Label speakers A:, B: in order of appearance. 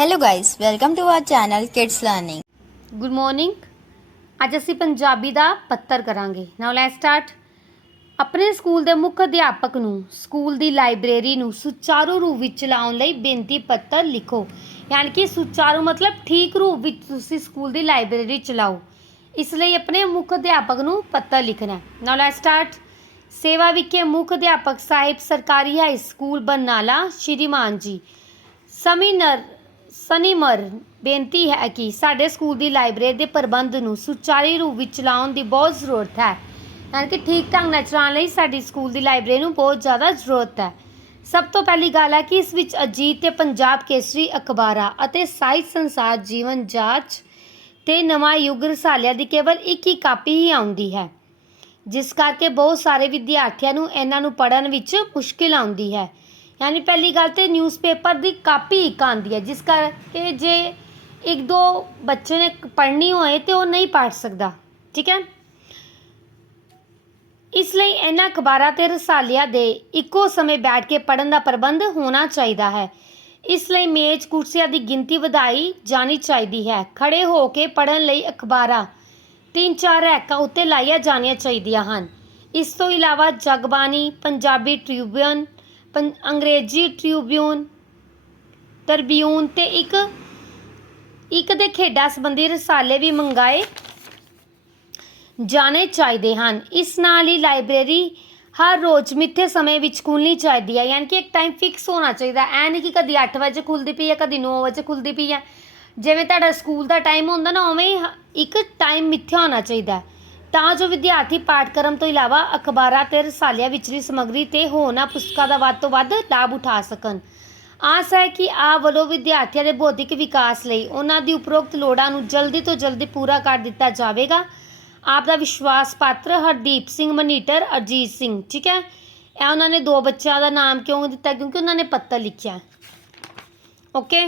A: Hello guys, welcome to our channel Kids Learning.
B: Good morning ਅੱਜ ਅਸੀਂ ਪੰਜਾਬੀ ਦਾ ਪੱਤਰ ਕਰਾਂਗੇ। ਨਾਓ ਲੈਟ ਸਟਾਰਟ ਆਪਣੇ ਸਕੂਲ ਦੇ ਮੁੱਖ ਅਧਿਆਪਕ ਨੂੰ ਸਕੂਲ ਦੀ ਲਾਇਬ੍ਰੇਰੀ ਨੂੰ ਸੁਚਾਰੂ ਰੂਪ ਵਿੱਚ ਚਲਾਉਣ ਲਈ ਬੇਨਤੀ ਪੱਤਰ ਲਿਖੋ। ਯਾਨੀ ਕਿ ਸੁਚਾਰੂ ਮਤਲਬ ਠੀਕ ਰੂਪ ਵਿੱਚ ਤੁਸੀਂ ਸਕੂਲ ਦੀ ਲਾਇਬ੍ਰੇਰੀ ਚਲਾਓ। ਇਸ ਲਈ ਆਪਣੇ ਮੁੱਖ ਅਧਿਆਪਕ ਨੂੰ ਪੱਤਰ ਲਿਖਣਾ ਨਾਓ ਲੈਟ ਸਟਾਰਟ ਸੇਵਾ ਵਿਖੇ ਮੁੱਖ ਅਧਿਆਪਕ ਸਾਹਿਬ ਸਰਕਾਰੀ ਹਾਈ ਸਕੂਲ ਬਰਨਾਲਾ ਸ਼੍ਰੀਮਾਨ ਜੀ। ਸਮੀਨਰ ਸਨੀ ਮਰ ਬੇਨਤੀ ਹੈ ਕਿ ਸਾਡੇ ਸਕੂਲ ਦੀ ਲਾਇਬ੍ਰੇਰੀ ਦੇ ਪ੍ਰਬੰਧ ਨੂੰ ਸੁਚਾਰੂ ਰੂਪ ਵਿੱਚ ਚਲਾਉਣ ਦੀ ਬਹੁਤ ਜ਼ਰੂਰਤ ਹੈ। ਯਾਨੀ ਕਿ ਠੀਕ ਢੰਗ ਨਾਲ ਚਲਾਉਣ ਲਈ ਸਾਡੀ ਸਕੂਲ ਦੀ ਲਾਇਬ੍ਰੇਰੀ ਨੂੰ ਬਹੁਤ ਜ਼ਿਆਦਾ ਜ਼ਰੂਰਤ ਹੈ। ਸਭ ਤੋਂ ਪਹਿਲੀ ਗੱਲ ਹੈ ਕਿ ਇਸ ਵਿੱਚ ਅਜੀਤ ਤੇ ਪੰਜਾਬ ਕੇਸਰੀ, ਅਖਬਾਰਾਂ ਅਤੇ ਸਾਹਿਤ ਸੰਸਾਰ, ਜੀਵਨ ਜਾਂਚ ਤੇ ਨਵਾਂ ਯੁੱਗ ਰਸਾਲਿਆਂ ਦੀ ਕੇਵਲ ਇੱਕ ਹੀ ਕਾਪੀ ਹੀ ਆਉਂਦੀ ਹੈ। ਜਿਸ ਕਰਕੇ ਬਹੁਤ ਸਾਰੇ ਵਿਦਿਆਰਥੀਆਂ ਨੂੰ ਇਹਨਾਂ ਨੂੰ ਪੜ੍ਹਨ ਵਿੱਚ ਮੁਸ਼ਕਿਲ ਆਉਂਦੀ ਹੈ। ਯਾਨੀ ਪਹਿਲੀ ਗੱਲ ਤੇ ਨਿਊਜ਼ਪੇਪਰ ਦੀ ਕਾਪੀ ਇੱਕ ਆਉਂਦੀ ਹੈ, ਜਿਸ ਕਰਕੇ ਜੇ ਇੱਕ ਦੋ ਬੱਚੇ ਨੇ ਪੜ੍ਹਨੀ ਹੋਏ ਤੇ ਉਹ ਨਹੀਂ ਪੜ੍ਹ ਸਕਦਾ, ਠੀਕ ਹੈ? ਇਸ ਲਈ ਇਹਨਾਂ ਅਖਬਾਰਾਂ ਤੇ ਰਸਾਲਿਆਂ ਦੇ ਇੱਕੋ ਸਮੇਂ ਬੈਠ ਕੇ ਪੜ੍ਹਨ ਦਾ ਪ੍ਰਬੰਧ ਹੋਣਾ ਚਾਹੀਦਾ ਹੈ। ਇਸ ਲਈ ਮੇਜ਼ ਕੁਰਸੀਆਂ ਦੀ ਗਿਣਤੀ ਵਧਾਈ ਜਾਣੀ ਚਾਹੀਦੀ ਹੈ। ਖੜੇ ਹੋ ਕੇ ਪੜ੍ਹਨ ਲਈ ਅਖਬਾਰਾਂ ਤਿੰਨ ਚਾਰ ਰੈਕਾਂ ਉੱਤੇ ਲਾਈਆਂ ਜਾਣੀਆਂ ਚਾਹੀਦੀਆਂ ਹਨ। ਇਸ ਤੋਂ ਇਲਾਵਾ ਜਗਬਾਣੀ, ਪੰਜਾਬੀ ਟ੍ਰਿਬਿਊਨ ਅੰਗਰੇਜ਼ੀ ਟ੍ਰਿਬਿਊਨ, ਟਰਬਿਊਨ ਤੇ ਇੱਕ ਇੱਕ ਦੇ ਖੇਡਾਂ ਸੰਬੰਧੀ ਰਸਾਲੇ ਵੀ ਮੰਗਾਏ ਜਾਣੇ ਚਾਹੀਦੇ ਹਨ। ਇਸ ਨਾਲ ਹੀ ਲਾਇਬ੍ਰੇਰੀ ਹਰ ਰੋਜ਼ ਮਿੱਥੇ ਸਮੇਂ ਵਿੱਚ ਖੁੱਲਣੀ ਚਾਹੀਦੀ ਹੈ। ਯਾਨੀ ਕਿ ਇੱਕ ਟਾਈਮ ਫਿਕਸ ਹੋਣਾ ਚਾਹੀਦਾ ਐ ਨਹੀਂ ਕਿ ਕਦੀ 8 ਵਜੇ ਖੁੱਲਦੀ ਪਈ ਹੈ, ਕਦੀ 9 ਵਜੇ ਖੁੱਲਦੀ ਪਈ ਹੈ। ਜਿਵੇਂ ਤੁਹਾਡਾ ਸਕੂਲ ਦਾ ਟਾਈਮ ਹੁੰਦਾ ਨਾ, ਉਵੇਂ ਹੀ ਇੱਕ ਟਾਈਮ ਮਿੱਥਿਆ ਹੋਣਾ ਚਾਹੀਦਾ ਤਾਂ ਜੋ ਵਿਦਿਆਰਥੀ ਪਾਠਕ੍ਰਮ ਤੋਂ ਇਲਾਵਾ ਅਖਬਾਰਾਂ ਤੇ ਰਸਾਲਿਆਂ ਵਿਚਲੀ ਸਮੱਗਰੀ ਤੇ ਹੋਰਨਾਂ ਪੁਸਤਕਾਂ ਦਾ ਵੱਧ ਤੋਂ ਵੱਧ ਲਾਭ ਉਠਾ ਸਕਣ। ਆਸ ਹੈ ਕਿ ਆਪ ਵੱਲੋਂ ਵਿਦਿਆਰਥੀਆਂ ਦੇ ਬੌਧਿਕ ਵਿਕਾਸ ਲਈ ਉਹਨਾਂ ਦੀ ਉਪਰੋਕਤ ਲੋੜਾਂ ਨੂੰ ਜਲਦੀ ਤੋਂ ਜਲਦੀ ਪੂਰਾ ਕਰ ਦਿੱਤਾ ਜਾਵੇਗਾ। ਆਪ ਦਾ ਵਿਸ਼ਵਾਸ ਪਾਤਰ ਹਰਦੀਪ ਸਿੰਘ ਮਨੀਟਰ ਅਜੀਤ ਸਿੰਘ, ਠੀਕ ਹੈ? ਇਹ ਉਹਨਾਂ ਨੇ ਦੋ ਬੱਚਿਆਂ ਦਾ ਨਾਮ ਕਿਉਂ ਦਿੱਤਾ? ਕਿਉਂਕਿ ਉਹਨਾਂ ਨੇ ਪੱਤਰ ਲਿਖਿਆ। ਓਕੇ?